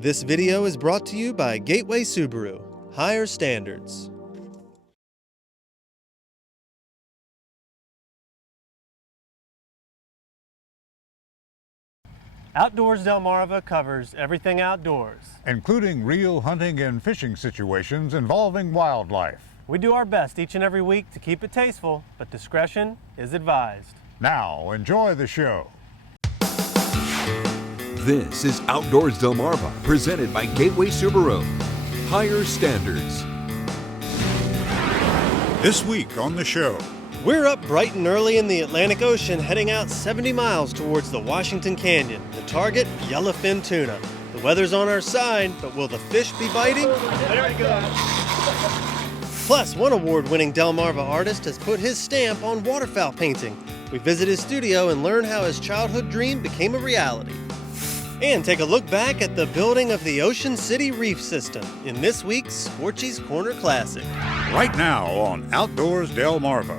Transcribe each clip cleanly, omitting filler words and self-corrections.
This video is brought to you by Gateway Subaru. Higher standards. Outdoors Delmarva covers everything outdoors, including real hunting and fishing situations involving wildlife. We do our best each and every week to keep it tasteful, but discretion is advised. Now, enjoy the show. This is Outdoors Delmarva, presented by Gateway Subaru. Higher standards. This week on the show, we're up bright and early in the Atlantic Ocean, heading out 70 miles towards the Washington Canyon. The target, Yellowfin Tuna. The weather's on our side, but will the fish be biting? There we go. Plus, one award-winning Delmarva artist has put his stamp on waterfowl painting. We visit his studio and learn how his childhood dream became a reality. And take a look back at the building of the Ocean City Reef System in this week's Scorchies Corner Classic. Right now on Outdoors Delmarva.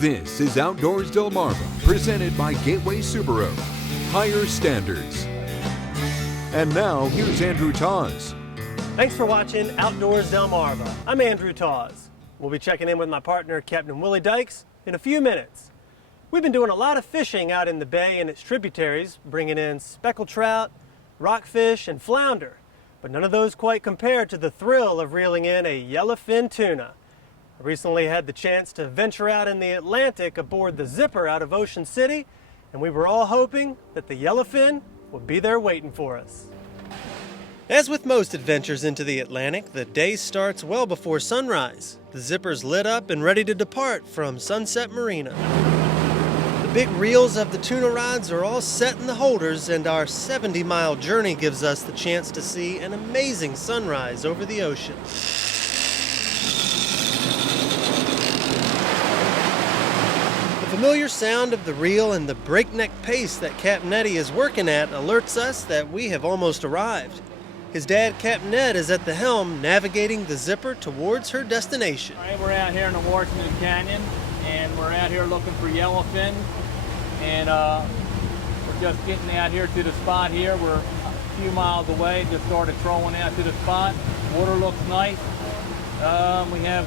This is Outdoors Delmarva, presented by Gateway Subaru. Higher standards. And now, here's Andrew Tawes. Thanks for watching Outdoors Delmarva. I'm Andrew Tawes. We'll be checking in with my partner, Captain Willie Dykes, in a few minutes. We've been doing a lot of fishing out in the bay and its tributaries, bringing in speckled trout, rockfish, and flounder. But none of those quite compare to the thrill of reeling in a yellowfin tuna. I recently had the chance to venture out in the Atlantic aboard the Zipper out of Ocean City, and we were all hoping that the yellowfin would be there waiting for us. As with most adventures into the Atlantic, the day starts well before sunrise. The Zipper's lit up and ready to depart from Sunset Marina. The big reels of the tuna rods are all set in the holders, and our 70-mile journey gives us the chance to see an amazing sunrise over the ocean. The familiar sound of the reel and the breakneck pace that Captain Eddie is working at alerts us that we have almost arrived. His dad, Captain Ed, is at the helm, navigating the Zipper towards her destination. All right, we're out here in the Washington Canyon, and we're out here looking for yellowfin, and we're just getting out here to the spot here. We're a few miles away, just started trolling out to the spot. Water looks nice. We have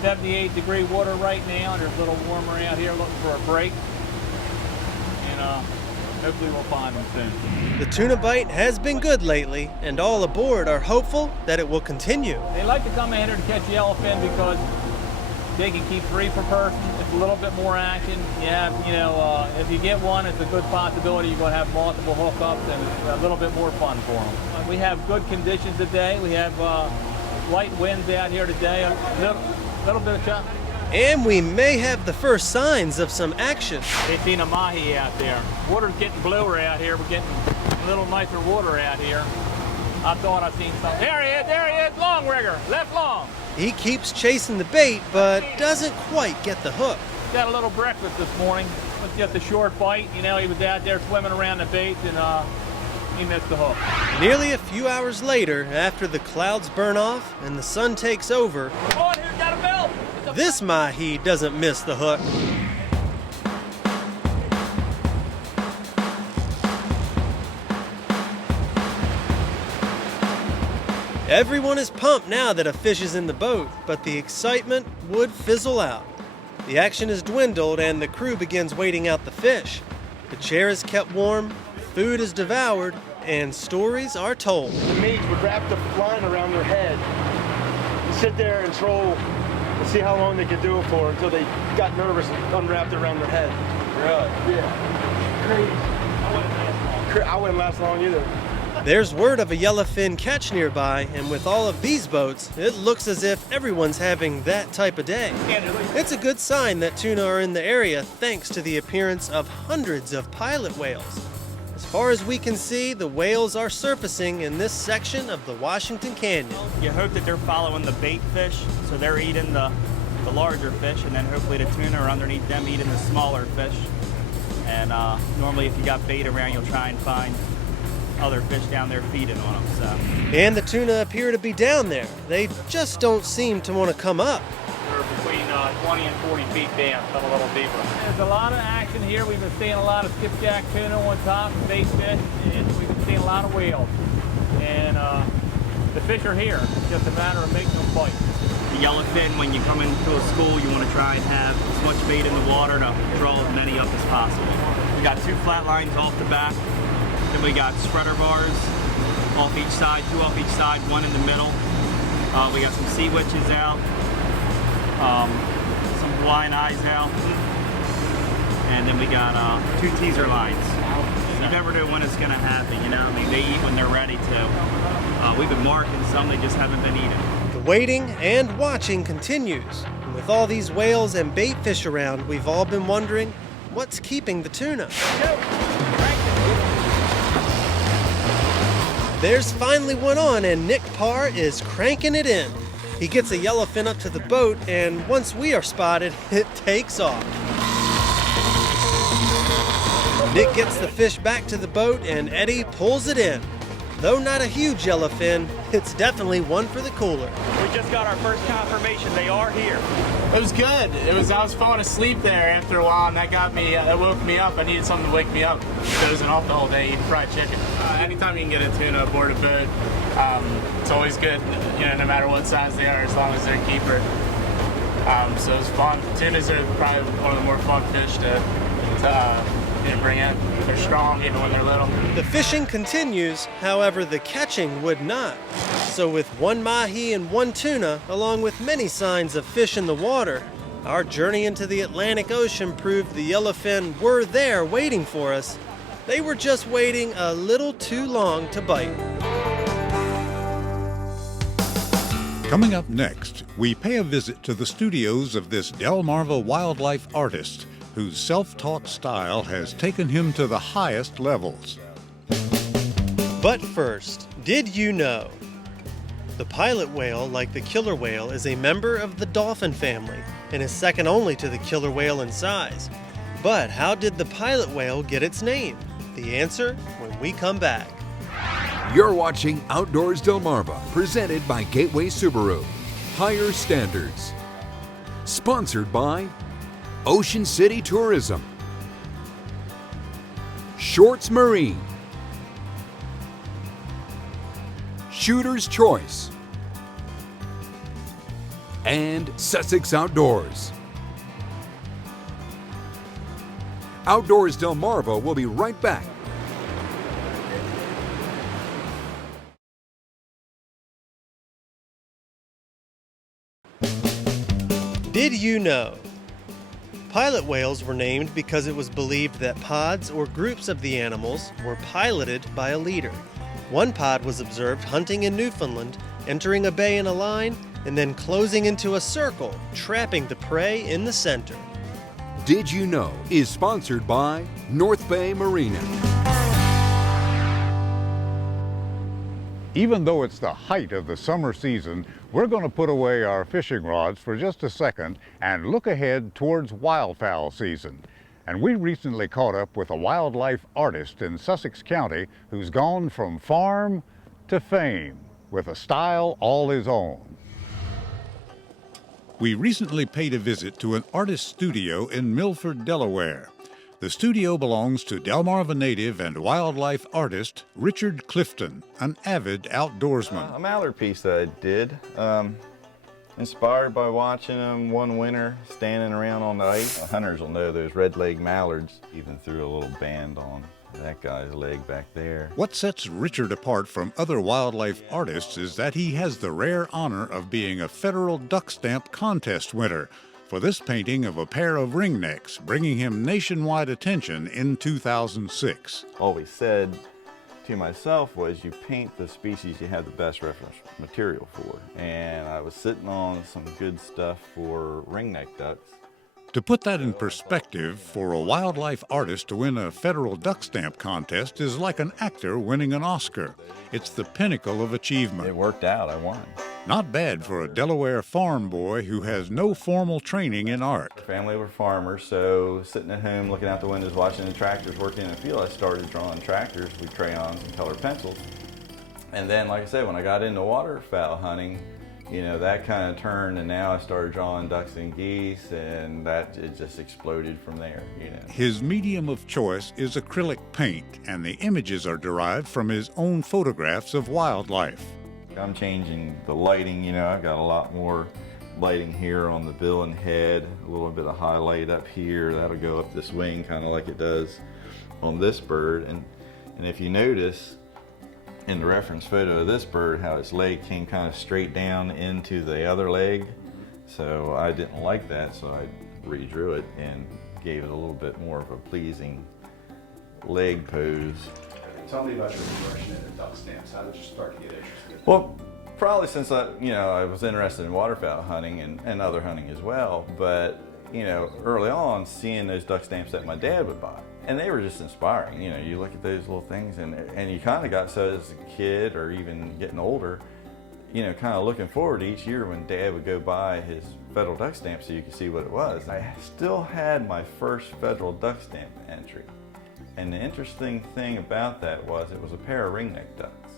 78-degree water right now, and there's a little warmer out here looking for a break, and hopefully we'll find them soon. The tuna bite has been good lately, and all aboard are hopeful that it will continue. They like to come in here to catch yellowfin because they can keep 3 per person. It's a little bit more action. If you get one, it's a good possibility you're going to have multiple hookups, and it's a little bit more fun for them. We have good conditions today. We have light winds out here today. A little bit of chop. And we may have the first signs of some action. They've seen a mahi out there. Water's getting bluer out here. We're getting a little nicer water out here. I thought I seen something. There he is, long rigger, left long. He keeps chasing the bait, but doesn't quite get the hook. Got a little breakfast this morning. It was just a short bite. He was out there swimming around the bait, and he missed the hook. Nearly a few hours later, after the clouds burn off and the sun takes over, Come on, who's got a belt? this mahi doesn't miss the hook. Everyone is pumped now that a fish is in the boat, but the excitement would fizzle out. The action has dwindled and the crew begins waiting out the fish. The chair is kept warm, food is devoured, and stories are told. The mates would wrap the line around their head and sit there and troll and see how long they could do it for until they got nervous and unwrapped it around their head. Really? Yeah. Crazy. I wouldn't last long either. There's word of a yellowfin catch nearby, and with all of these boats, it looks as if everyone's having that type of day. It's a good sign that tuna are in the area thanks to the appearance of hundreds of pilot whales. As far as we can see, the whales are surfacing in this section of the Washington Canyon. You hope that they're following the bait fish, so they're eating the larger fish, and then hopefully the tuna are underneath them eating the smaller fish. And normally if you got bait around, you'll try and find other fish down there feeding on them. So. And the tuna appear to be down there. They just don't seem to want to come up. We're between 20 and 40 feet down, some a little deeper. There's a lot of action here. We've been seeing a lot of skipjack tuna on top, and bait fish, and we've been seeing a lot of whales. And the fish are here. It's just a matter of making them bite. The yellowfin, when you come into a school, you want to try and have as much bait in the water to draw as many up as possible. We got 2 flat lines off the back. Then we got spreader bars off each side, 2 off each side, 1 in the middle. We got some sea witches out, some Hawaiian eyes out, and then we got 2 teaser lines. You never know when it's going to happen, you know. I mean, they eat when they're ready to. We've been marking some, they just haven't been eating. The waiting and watching continues. And with all these whales and bait fish around, we've all been wondering what's keeping the tuna. There's finally one on, and Nick Parr is cranking it in. He gets a yellowfin up to the boat, and once we are spotted, it takes off. Nick gets the fish back to the boat, and Eddie pulls it in. Though not a huge yellowfin, it's definitely one for the cooler. We just got our first confirmation. They are here. It was good. I was falling asleep there after a while, and that woke me up. I needed something to wake me up. Dozing off the whole day eating fried chicken. Anytime you can get a tuna aboard a boat, it's always good. You know, no matter what size they are, as long as they're a keeper. So it was fun. Tunas are probably one of the more fun fish to bring in. They're strong even when they're little. The fishing continues, however, the catching would not. So with 1 mahi and 1 tuna, along with many signs of fish in the water, our journey into the Atlantic Ocean proved the yellowfin were there waiting for us. They were just waiting a little too long to bite. Coming up next, we pay a visit to the studios of this Delmarva wildlife artist, whose self-taught style has taken him to the highest levels. But first, did you know? The pilot whale, like the killer whale, is a member of the dolphin family and is second only to the killer whale in size. But how did the pilot whale get its name? The answer when we come back. You're watching Outdoors Delmarva, presented by Gateway Subaru. Higher standards. Sponsored by Ocean City Tourism, Shorts Marine, Shooter's Choice, and Sussex Outdoors. Outdoors Delmarva will be right back. Did you know? Pilot whales were named because it was believed that pods or groups of the animals were piloted by a leader. One pod was observed hunting in Newfoundland, entering a bay in a line, and then closing into a circle, trapping the prey in the center. Did You Know is sponsored by North Bay Marina. Even though it's the height of the summer season, we're going to put away our fishing rods for just a second and look ahead towards wildfowl season. And we recently caught up with a wildlife artist in Sussex County who's gone from farm to fame with a style all his own. We recently paid a visit to an artist studio in Milford, Delaware. The studio belongs to Delmarva native and wildlife artist Richard Clifton, an avid outdoorsman. A mallard piece that I did, inspired by watching them one winter standing around on the ice. Hunters will know those red-legged mallards. Even threw a little band on that guy's leg back there. What sets Richard apart from other wildlife artists is that he has the rare honor of being a federal duck stamp contest winner for this painting of a pair of ringnecks, bringing him nationwide attention in 2006. Always said to myself was, you paint the species you have the best reference material for. And I was sitting on some good stuff for ringneck ducks. To put that in perspective, for a wildlife artist to win a federal duck stamp contest is like an actor winning an Oscar. It's the pinnacle of achievement. It worked out, I won. Not bad for a Delaware farm boy who has no formal training in art. Our family were farmers, so sitting at home looking out the windows watching the tractors working in the field, I started drawing tractors with crayons and colored pencils. And then, like I said, when I got into waterfowl hunting, you know, that kind of turned, and now I started drawing ducks and geese, and it just exploded from there, you know. His medium of choice is acrylic paint, and the images are derived from his own photographs of wildlife. I'm changing the lighting, you know, I've got a lot more lighting here on the bill and head, a little bit of highlight up here, that'll go up this wing kind of like it does on this bird. And if you notice in the reference photo of this bird, how its leg came kind of straight down into the other leg. So I didn't like that, so I redrew it and gave it a little bit more of a pleasing leg pose. Tell me about your progression into duck stamps. How did you start to get interested? Well, probably since I was interested in waterfowl hunting and other hunting as well. But early on, seeing those duck stamps that my dad would buy, and they were just inspiring. You know, you look at those little things, and you kind of got so as a kid or even getting older, kind of looking forward to each year when Dad would go buy his federal duck stamp so you could see what it was. I still had my first federal duck stamp entry. And the interesting thing about that was it was a pair of ringneck ducks.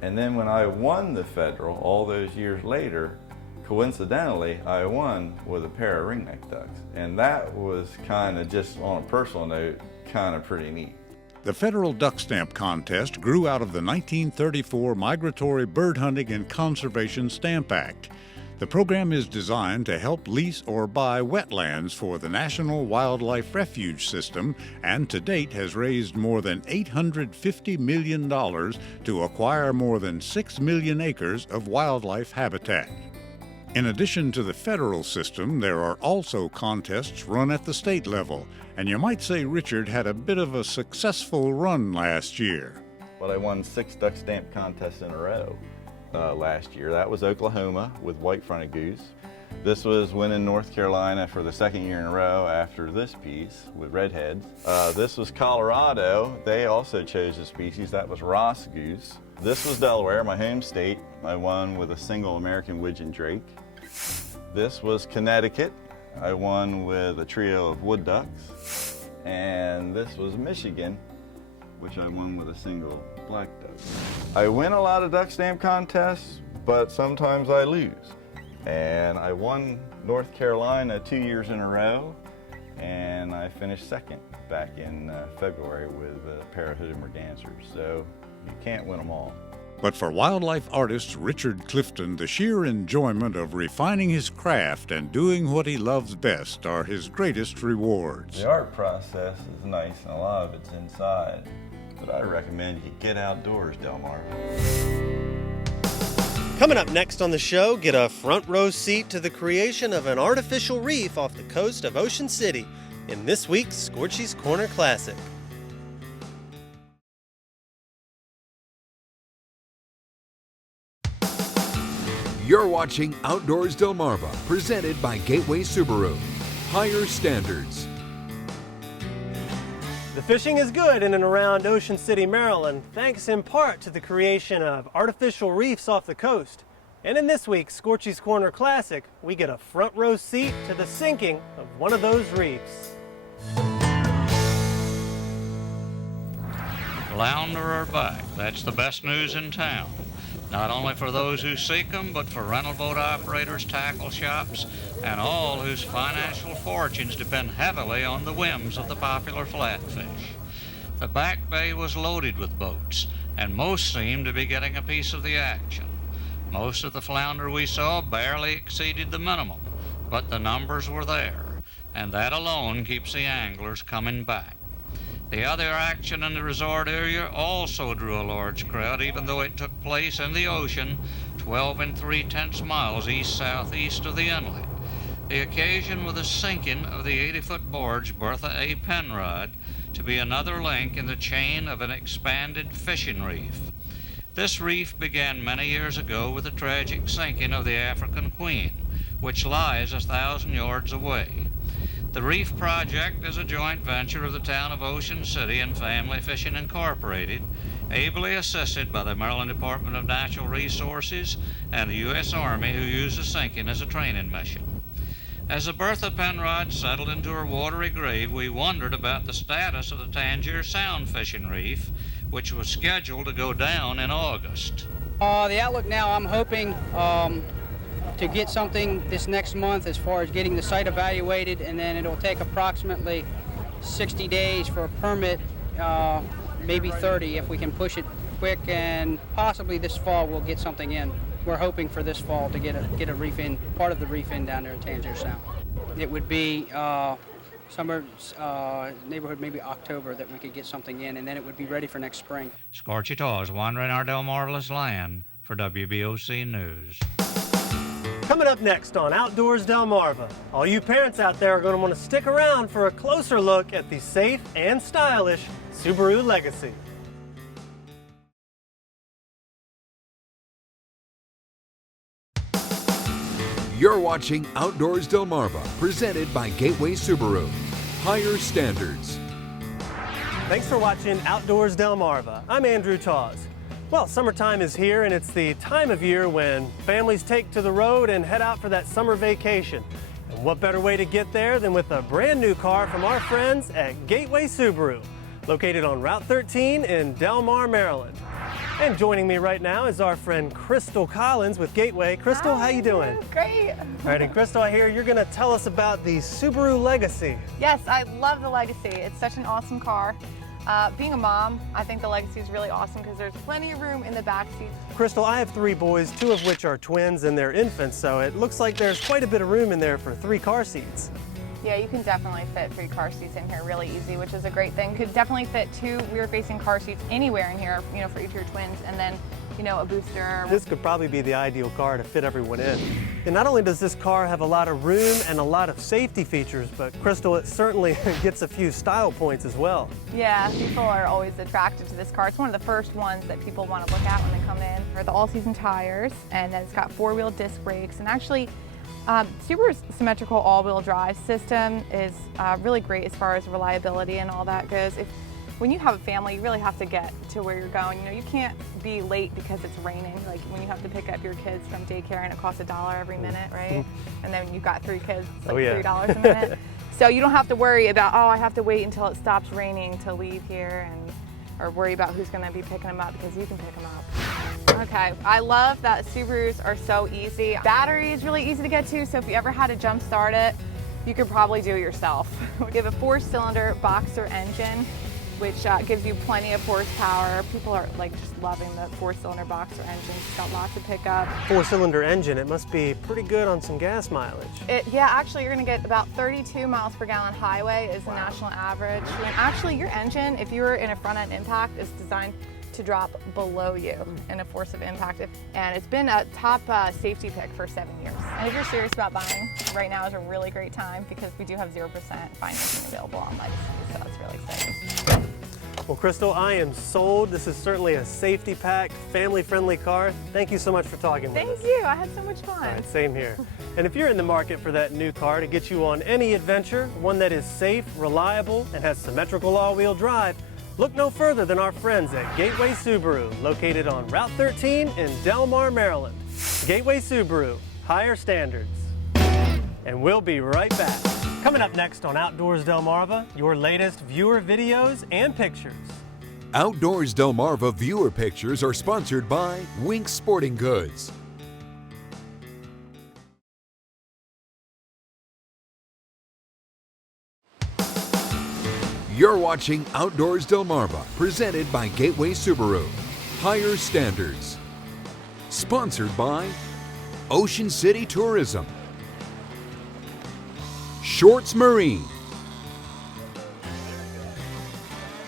And then when I won the federal all those years later, coincidentally, I won with a pair of ringneck ducks. And that was kind of, just on a personal note, kind of pretty neat. The Federal Duck Stamp Contest grew out of the 1934 Migratory Bird Hunting and Conservation Stamp Act. The program is designed to help lease or buy wetlands for the National Wildlife Refuge System, and to date has raised more than $850 million to acquire more than 6 million acres of wildlife habitat. In addition to the federal system, there are also contests run at the state level, and you might say Richard had a bit of a successful run last year. Well, I won 6 duck stamp contests in a row. Last year. That was Oklahoma with white-fronted goose. This was winning North Carolina for the 2nd year in a row after this piece with redheads. This was Colorado. They also chose a species. That was Ross goose. This was Delaware, my home state. I won with a single American widgeon drake. This was Connecticut. I won with a trio of wood ducks. And this was Michigan, which I won with a single black duck. I win a lot of duck stamp contests, but sometimes I lose. And I won North Carolina 2 years in a row, and I finished 2nd back in February with a pair of hooded mergansers. So you can't win them all. But for wildlife artist Richard Clifton, the sheer enjoyment of refining his craft and doing what he loves best are his greatest rewards. The art process is nice, and a lot of it's inside. But I recommend you get outdoors, Delmarva. Coming up next on the show, get a front row seat to the creation of an artificial reef off the coast of Ocean City in this week's Scorchies Corner Classic. You're watching Outdoors Delmarva, presented by Gateway Subaru. Higher standards. The fishing is good in and around Ocean City, Maryland, thanks in part to the creation of artificial reefs off the coast. And in this week's Scorchies Corner Classic, we get a front row seat to the sinking of one of those reefs. Flounder are back. That's the best news in town. Not only for those who seek them, but for rental boat operators, tackle shops, and all whose financial fortunes depend heavily on the whims of the popular flatfish. The back bay was loaded with boats, and most seemed to be getting a piece of the action. Most of the flounder we saw barely exceeded the minimum, but the numbers were there, and that alone keeps the anglers coming back. The other action in the resort area also drew a large crowd, even though it took place in the ocean 12 3/10 miles east-southeast of the inlet. The occasion was the sinking of the 80-foot barge Bertha A. Penrod to be another link in the chain of an expanded fishing reef. This reef began many years ago with the tragic sinking of the African Queen, which lies 1,000 yards away. The Reef Project is a joint venture of the town of Ocean City and Family Fishing Incorporated, ably assisted by the Maryland Department of Natural Resources and the U.S. Army, who use the sinking as a training mission. As the Bertha Penrod settled into her watery grave, we wondered about the status of the Tangier Sound fishing reef, which was scheduled to go down in August. The outlook now, I'm hoping to get something this next month as far as getting the site evaluated, and then it'll take approximately 60 days for a permit, maybe 30 if we can push it quick, and possibly this fall we'll get something in. We're hoping for this fall to get a reef in, part of the reef in down there at Tangier Sound. It would be somewhere neighborhood maybe October that we could get something in, and then it would be ready for next spring. Scorchies Corner, wandering our Delmarva's land for WBOC News. Coming up next on Outdoors Delmarva, all you parents out there are going to want to stick around for a closer look at the safe and stylish Subaru Legacy. You're watching Outdoors Delmarva, presented by Gateway Subaru. Higher standards. Thanks for watching Outdoors Delmarva. I'm Andrew Taws. Well, summertime is here, and it's the time of year when families take to the road and head out for that summer vacation. And what better way to get there than with a brand new car from our friends at Gateway Subaru, located on Route 13 in Delmar, Maryland. And joining me right now is our friend Crystal Collins with Gateway. Crystal, how you doing? Great. All right, and Crystal, I hear you're going to tell us about the Subaru Legacy. Yes, I love the Legacy. It's such an awesome car. Being a mom, I think the Legacy is really awesome because there's plenty of room in the back seat. Crystal, I have 3 boys, 2 of which are twins and they're infants, so it looks like there's quite a bit of room in there for 3 car seats. Yeah, you can definitely fit 3 car seats in here really easy, which is a great thing. Could definitely fit 2 rear-facing car seats anywhere in here, you know, for each of your twins, and then, you know, a booster. This could probably be the ideal car to fit everyone in. And not only does this car have a lot of room and a lot of safety features, but Crystal, it certainly gets a few style points as well. Yeah, people are always attracted to this car. It's one of the first ones that people want to look at when they come in. Are the all-season tires, and then it's got 4-wheel disc brakes, and actually, Subaru's symmetrical all-wheel drive system is really great as far as reliability and all that goes. When you have a family, you really have to get to where you're going. You know, you can't be late because it's raining. Like when you have to pick up your kids from daycare and it costs $1 every minute, right? And then you've got 3 kids, it's like $3 a minute. So you don't have to worry about, oh, I have to wait until it stops raining to leave here, or worry about who's going to be picking them up, because you can pick them up. Okay, I love that Subarus are so easy. Battery is really easy to get to, so if you ever had to jump start it, you could probably do it yourself. We have a 4-cylinder boxer engine, which gives you plenty of horsepower. People are like just loving the 4-cylinder boxer engine. It's got lots of pickup. 4-cylinder engine, it must be pretty good on some gas mileage. Yeah, actually you're gonna get about 32 miles per gallon highway is the national average. And actually your engine, if you were in a front end impact, is designed to drop below you in a force of impact. And it's been a top safety pick for 7 years. And if you're serious about buying, right now is a really great time because we do have 0% financing available on Legacy, so that's really exciting. Well, Crystal, I am sold. This is certainly a safety-packed, family-friendly car. Thank you so much for talking with us. Thank you, I had so much fun. All right, same here. And if you're in the market for that new car to get you on any adventure, one that is safe, reliable, and has symmetrical all-wheel drive, look no further than our friends at Gateway Subaru, located on Route 13 in Delmar, Maryland. Gateway Subaru, higher standards. And we'll be right back. Coming up next on Outdoors Delmarva, your latest viewer videos and pictures. Outdoors Delmarva viewer pictures are sponsored by Wink Sporting Goods. You're watching Outdoors Delmarva, presented by Gateway Subaru. Higher standards. Sponsored by Ocean City Tourism, Shorts Marine,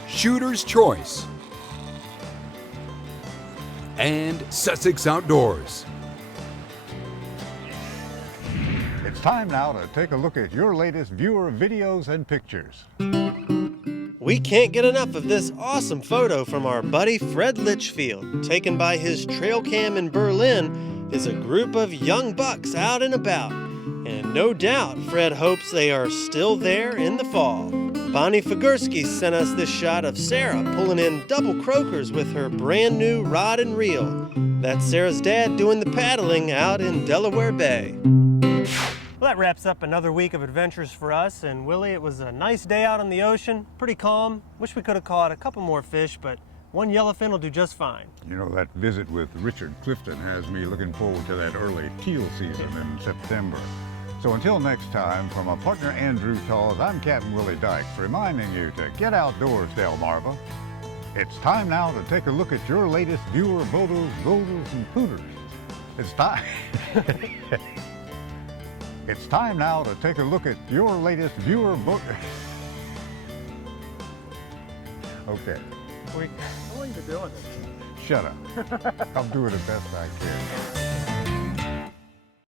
Shooter's Choice, and Sussex Outdoors. It's time now to take a look at your latest viewer videos and pictures. We can't get enough of this awesome photo from our buddy Fred Litchfield. Taken by his trail cam in Berlin is a group of young bucks out and about. And no doubt Fred hopes they are still there in the fall. Bonnie Figursky sent us this shot of Sarah pulling in double croakers with her brand new rod and reel. That's Sarah's dad doing the paddling out in Delaware Bay. Well, that wraps up another week of adventures for us, and Willie, it was a nice day out on the ocean, pretty calm. Wish we could have caught a couple more fish, but one yellowfin will do just fine. You know, that visit with Richard Clifton has me looking forward to that early teal season in September. So until next time, from my partner Andrew Taws, I'm Captain Willie Dykes, reminding you to get outdoors, Delmarva. It's time now to take a look at your latest viewer photos, boulders, and pooters. It's time. It's time now to take a look at your latest viewer book. Okay. How long have you been doing this? Shut up. I'm doing the best I can.